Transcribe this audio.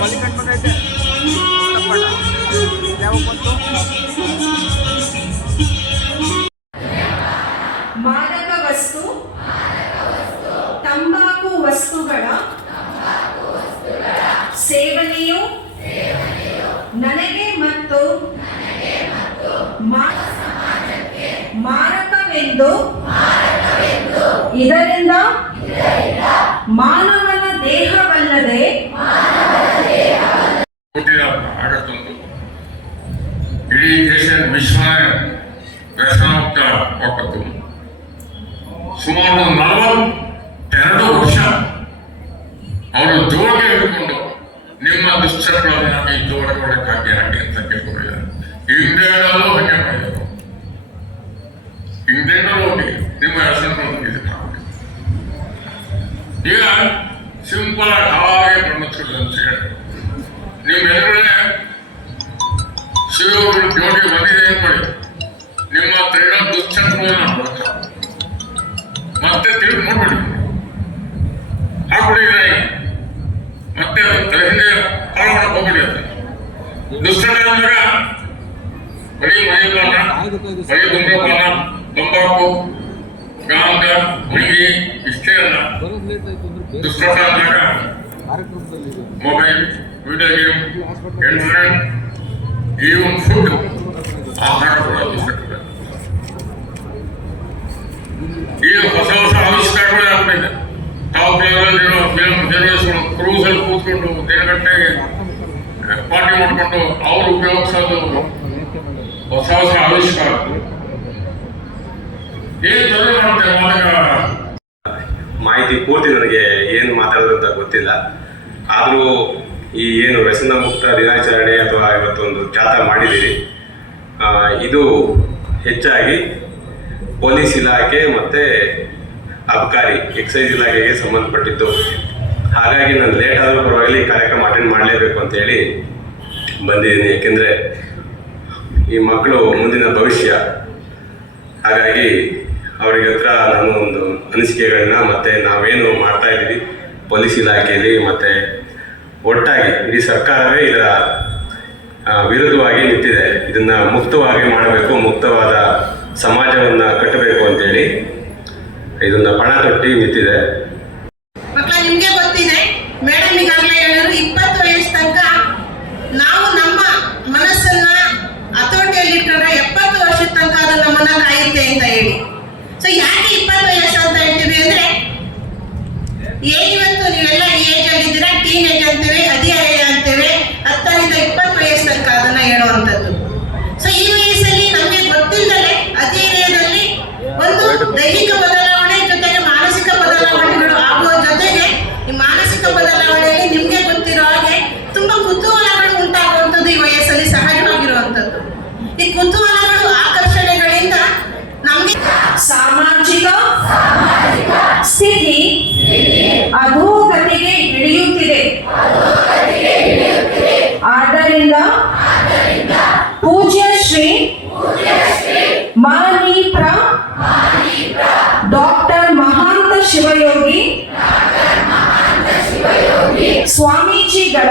ಮಲ್ಲಿಕಟ್ಟೈತೆ ಯಾವ ಬಂತು ಮಾದಕ ವಸ್ತು ತಂಬಾಕು ವಸ್ತುಗಳ ಸೇವನೆಯು ನನಗೆ ಮತ್ತು ಮಾರಕವೆಂದು ಇದರಿಂದ ಮಾನವನ ದೇಹವಲ್ಲದೆ ಇಡೀ ದೇಶ ವಿಶ್ವ ವ್ಯಸನಮುಕ್ತ ಒಪ್ಪತ್ತು ಸುಮಾರು 42 ವರ್ಷ ಅವರು ಜೋಡಿಗೆ ಹಿಡ್ಕೊಂಡು ನಿಮ್ಮ ದುಶ್ಚಟಗಳನ್ನಾಗಿ ಜೋಡಗೊಳಕ್ಕಾಗಿ ಹಾಕಿ ಅಂತ ಕೇಳ್ಕೊಂಡಿದ್ದಾರೆ. ಇಂಗ್ಲೆಂಡಲ್ಲೂ ಹಂಗೆ ಮಾಡಿದರು. ಇಂಗ್ಲೆಂಡಲ್ಲೂ ಹೋಗಿ ನಿಮ್ಮ ಹೆಸರುಗಳನ್ನು ಇದಕ್ಕೆ ಹಾಕಿ ಈಗ ಸಿಂಪಲ್ ಆಗಿ ಹಾಗೆ ಗಮನಿಸಿದ್ರು ಅಂತ ಹೇಳಿ ನಿಮ್ಮ ಎದುರುಗಡೆ ಶಿವಗಳು ಜೋಡಿಗೆ ಬಂದಿದೆ ಏನ್ ಮಾಡಿ ನಿಮ್ಮ ಹತ್ರ ಇರೋ ದುಶ್ಚಟಗಳನ್ನು ಮತ್ತೆ ತಿರುಗಿ ನೋಡ್ಬೇಡಿ ಹಾಕ್ಬಿಟ್ಟಿದ್ರೆ ಮತ್ತೆ ಅದು ತಲೆಗೆ ಹಾಳು ಮಾಡಕ್ ಹೋಗ್ಬಿಡಿ ಅಂತ ದುಶ್ಚಟ ಅಂದಾಗ ಬರೀ ಮೈಪಾನ ಬರೀ ಧೂಮ್ರಪಾನ ತಂಬಾಕು ಗಾಂಧ ಹುಡುಗಿ ಇಷ್ಟೇ ಅಲ್ಲ. ದುಶ್ಚಟ ಅಂದಾಗ mobile video game internet even food ಆಹಾರ ಕೂಡ ದುಶ್ಚಟ. ಈಗ ಹೊಸ ಹೊಸ ಆವಿಷ್ಕಾರಗಳೇ ಆಗ್ತಿದೆ. ತಾವು ಕೆಲವರಲ್ಲಿರೋ ಫಿಲ್ಮ್ ಜರ್ನಲಿಸ್ಟ್ಗಳು ಕ್ರೂಸಲ್ಲಿ ಕೂತ್ಕೊಂಡು ದಿನಗಟ್ಟೆಗೆ ಪಾರ್ಟಿ ಮಾಡಿಕೊಂಡು ಅವರು ಉಪಯೋಗಿಸೋದು ಹೊಸ ಹೊಸ ಆವಿಷ್ಕಾರ ಏನು ತೊಂದರೆ ಮಾಡುತ್ತೆ ಮಾದಕ ಮಾಹಿತಿ ಪೂರ್ತಿ ನನಗೆ ಏನು ಮಾತಾಡೋದಂತ ಗೊತ್ತಿಲ್ಲ. ಆದರೂ ಈ ಏನು ವ್ಯಸನ ಮುಕ್ತ ದಿನಾಚರಣೆ ಅಥವಾ ಇವತ್ತೊಂದು ಜಾಥಾ ಮಾಡಿದ್ದೀರಿ, ಇದು ಹೆಚ್ಚಾಗಿ ಪೊಲೀಸ್ ಇಲಾಖೆ ಮತ್ತು ಅಬಕಾರಿ ಎಕ್ಸೈಸ್ ಇಲಾಖೆಗೆ ಸಂಬಂಧಪಟ್ಟಿದ್ದು. ಹಾಗಾಗಿ ನಾನು ಲೇಟ್ ಆದರೂ ಪರವಾಗಿಲ್ಲ ಈ ಕಾರ್ಯಕ್ರಮ ಅಟೆಂಡ್ ಮಾಡಲೇಬೇಕು ಅಂತೇಳಿ ಬಂದಿದ್ದೀನಿ. ಏಕೆಂದರೆ ಈ ಮಕ್ಕಳು ಮುಂದಿನ ಭವಿಷ್ಯ. ಹಾಗಾಗಿ ಅವರಿಗೆ ಹತ್ರ ನಾನು ಒಂದು ಅನಿಸಿಕೆಗಳನ್ನ ಮತ್ತು ನಾವೇನು ಮಾಡ್ತಾ ಇದ್ದೀವಿ ಪೊಲೀಸ್ ಇಲಾಖೆಯಲ್ಲಿ ಮತ್ತು ಒಟ್ಟಾಗಿ ಇಡೀ ಸರ್ಕಾರವೇ ಇದರ ವಿರುದ್ಧವಾಗಿ ನಿಂತಿದೆ. ಇದನ್ನು ಮುಕ್ತವಾಗಿ ಮಾಡಬೇಕು, ಮುಕ್ತವಾದ ಸಮಾಜವನ್ನು ಕಟ್ಟಬೇಕು ಅಂತೇಳಿ ಇದನ್ನ ಪಣ ತೊಟ್ಟಿ ನಿಂತಿದೆ. ಮಕ್ಕಳ ನಿಮ್ಗೆ ಗೊತ್ತಿದೆ, ಮೇಡಮ್ ಈಗಾಗಲೇ ಹೇಳಿದ್ರು 20 ವಯಸ್ಸು ತನಕ ನಾವು ನಮ್ಮ ಮನಸ್ಸನ್ನ ಹತೋಟಿಯಲ್ಲಿ ಇಟ್ಟರೆ 70 ವರ್ಷದ ತನಕ ಅದು ನಮ್ಮನ್ನ ಕಾಯುತ್ತೆ ಅಂತ ಹೇಳಿ. ಸೊ ಯಾಕೆ 20 ವಯಸ್ಸು ಅಂತ ಹೇಳ್ತೀವಿ ಅಂದ್ರೆ ಇವತ್ತು ನೀವೆಲ್ಲ ಏಜ್ ಅಲ್ಲಿ ಇದ್ದೀರಾ, ಟೀನೇಜ್ ಅಂತೇವೆ, ಹದಿಹರೆಯ ಅಂತೇವೆ, 10ರಿಂದ 20 ವಯಸ್ಸು ತನಕ ಅದನ್ನ ಹೇಳುವಂಥದ್ದು. ಸೊ ಈ ವಯಸ್ಸಲ್ಲಿ ನಮಗೆ ಗೊತ್ತಿಲ್ಲದೆ ಹದಿಹರೆಯದಲ್ಲಿ ಒಂದು ದೈಹಿಕ ಬದಲಾವಣೆ ಜೊತೆಗೆ ಮಾನಸಿಕ ಬದಲಾವಣೆಗಳು ಆಗುವ ಜೊತೆಗೆ ಈ ಮಾನಸಿಕ ಬದಲಾವಣೆಯಲ್ಲಿ ನಿಮ್ಗೆ ಗೊತ್ತಿರೋ ಹಾಗೆ ತುಂಬಾ ಕುತೂಹಲಗಳು ಉಂಟಾಗುವಂಥದ್ದು ಈ ವಯಸ್ಸಲ್ಲಿ ಸಹಜವಾಗಿರುವಂಥದ್ದು. ಈ ಕುತೂಹಲಗಳು ಆಕರ್ಷಣೆಗಳಿಂದ ನಮ್ಗೆ ಸಾಮಾಜಿಕ ಸ್ಥಿತಿ ಅಧೋಗತಿಗೆ ಇಳಿಯುತ್ತಿದೆ. ಆದ್ದರಿಂದ ಪೂಜ್ಯ ಶ್ರೀ ಮಾನೀಪ್ರ ಡಾಕ್ಟರ್ ಮಹಾಂತ ಶಿವಯೋಗಿ ಸ್ವಾಮೀಜಿಗಳ